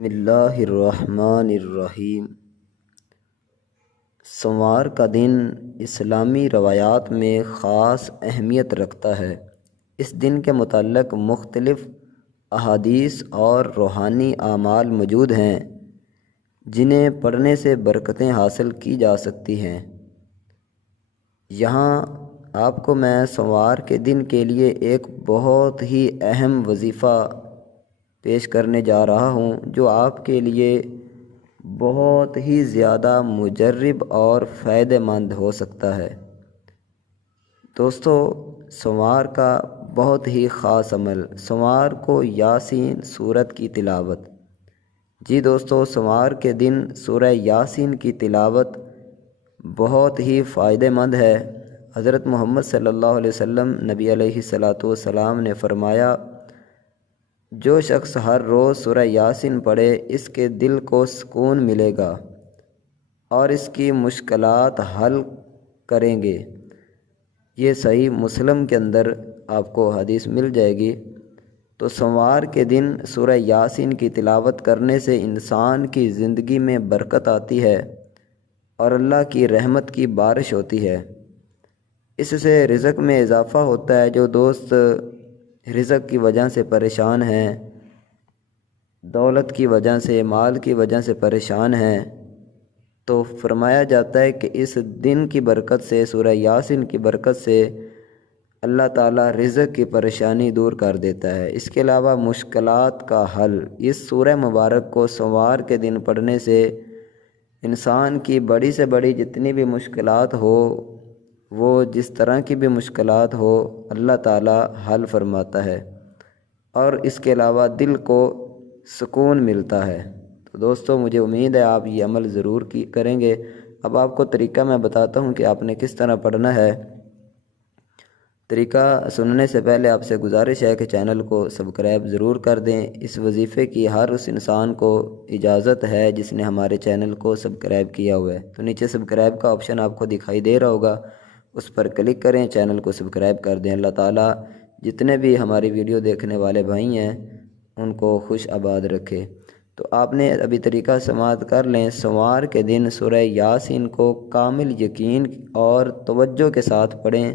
بسم اللہ الرحمن الرحیم۔ سوموار کا دن اسلامی روایات میں خاص اہمیت رکھتا ہے۔ اس دن کے متعلق مختلف احادیث اور روحانی اعمال موجود ہیں جنہیں پڑھنے سے برکتیں حاصل کی جا سکتی ہیں۔ یہاں آپ کو میں سوموار کے دن کے لیے ایک بہت ہی اہم وظیفہ پیش کرنے جا رہا ہوں جو آپ کے لیے بہت ہی زیادہ مجرب اور فائدہ مند ہو سکتا ہے۔ دوستو، سوموار کا بہت ہی خاص عمل، سوموار کو یاسین سورت کی تلاوت۔ جی دوستو، سوموار کے دن سورہ یاسین کی تلاوت بہت ہی فائدہ مند ہے۔ حضرت محمد صلی اللہ علیہ وسلم نبی علیہ الصلاۃ والسلام نے فرمایا، جو شخص ہر روز سورہ یاسین پڑھے اس کے دل کو سکون ملے گا اور اس کی مشکلات حل کریں گے۔ یہ صحیح مسلم کے اندر آپ کو حدیث مل جائے گی۔ تو سوموار کے دن سورہ یاسین کی تلاوت کرنے سے انسان کی زندگی میں برکت آتی ہے اور اللہ کی رحمت کی بارش ہوتی ہے۔ اس سے رزق میں اضافہ ہوتا ہے۔ جو دوست رزق کی وجہ سے پریشان ہیں، دولت کی وجہ سے، مال کی وجہ سے پریشان ہیں، تو فرمایا جاتا ہے کہ اس دن کی برکت سے، سورہ یاسین کی برکت سے اللہ تعالیٰ رزق کی پریشانی دور کر دیتا ہے۔ اس کے علاوہ مشکلات کا حل، اس سورہ مبارک کو سوموار کے دن پڑھنے سے انسان کی بڑی سے بڑی جتنی بھی مشکلات ہو، وہ جس طرح کی بھی مشکلات ہو، اللہ تعالیٰ حل فرماتا ہے اور اس کے علاوہ دل کو سکون ملتا ہے۔ تو دوستو، مجھے امید ہے آپ یہ عمل ضرور کریں گے۔ اب آپ کو طریقہ میں بتاتا ہوں کہ آپ نے کس طرح پڑھنا ہے۔ طریقہ سننے سے پہلے آپ سے گزارش ہے کہ چینل کو سبسکرائب ضرور کر دیں۔ اس وظیفے کی ہر اس انسان کو اجازت ہے جس نے ہمارے چینل کو سبسکرائب کیا ہوا ہے۔ تو نیچے سبسکرائب کا آپشن آپ کو دکھائی دے رہا ہوگا، اس پر کلک کریں، چینل کو سبسکرائب کر دیں۔ اللہ تعالیٰ جتنے بھی ہماری ویڈیو دیکھنے والے بھائی ہیں ان کو خوش آباد رکھے۔ تو آپ نے ابھی طریقہ سماعت کر لیں۔ سوموار کے دن سورہ یاسین کو کامل یقین اور توجہ کے ساتھ پڑھیں۔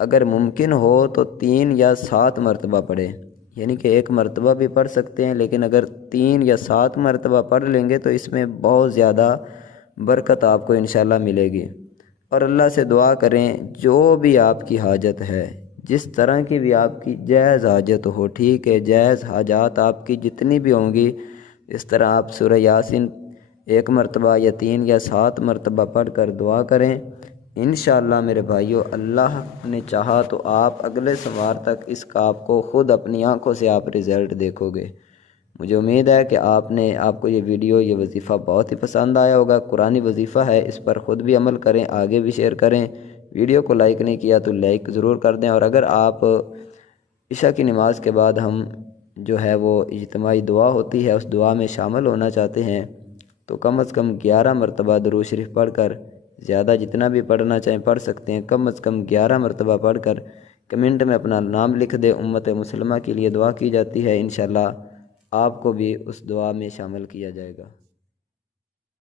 اگر ممکن ہو تو 3 یا 7 مرتبہ پڑھیں، یعنی کہ 1 مرتبہ بھی پڑھ سکتے ہیں، لیکن اگر 3 یا 7 مرتبہ پڑھ لیں گے تو اس میں بہت زیادہ برکت آپ کو انشاءاللہ ملے گی۔ اور اللہ سے دعا کریں جو بھی آپ کی حاجت ہے، جس طرح کی بھی آپ کی جائز حاجت ہو، ٹھیک ہے، جائز حاجات آپ کی جتنی بھی ہوں گی، اس طرح آپ سورہ یاسین 1 مرتبہ یا 3 یا 7 مرتبہ پڑھ کر دعا کریں۔ انشاءاللہ میرے بھائیو، اللہ نے چاہا تو آپ اگلے سوموار تک اس کا آپ کو خود اپنی آنکھوں سے آپ رزلٹ دیکھو گے۔ مجھے امید ہے کہ آپ کو یہ ویڈیو، یہ وظیفہ بہت ہی پسند آیا ہوگا۔ قرآنی وظیفہ ہے، اس پر خود بھی عمل کریں، آگے بھی شیئر کریں۔ ویڈیو کو لائک نہیں کیا تو لائک ضرور کر دیں۔ اور اگر آپ عشاء کی نماز کے بعد ہم جو ہے وہ اجتماعی دعا ہوتی ہے، اس دعا میں شامل ہونا چاہتے ہیں تو کم از کم 11 مرتبہ درود شریف پڑھ کر، زیادہ جتنا بھی پڑھنا چاہیں پڑھ سکتے ہیں، کم از کم 11 مرتبہ پڑھ کر کمنٹ میں اپنا نام لکھ دیں۔ امت مسلمہ کے لیے دعا کی جاتی ہے، انشاءاللہ آپ کو بھی اس دعا میں شامل کیا جائے گا۔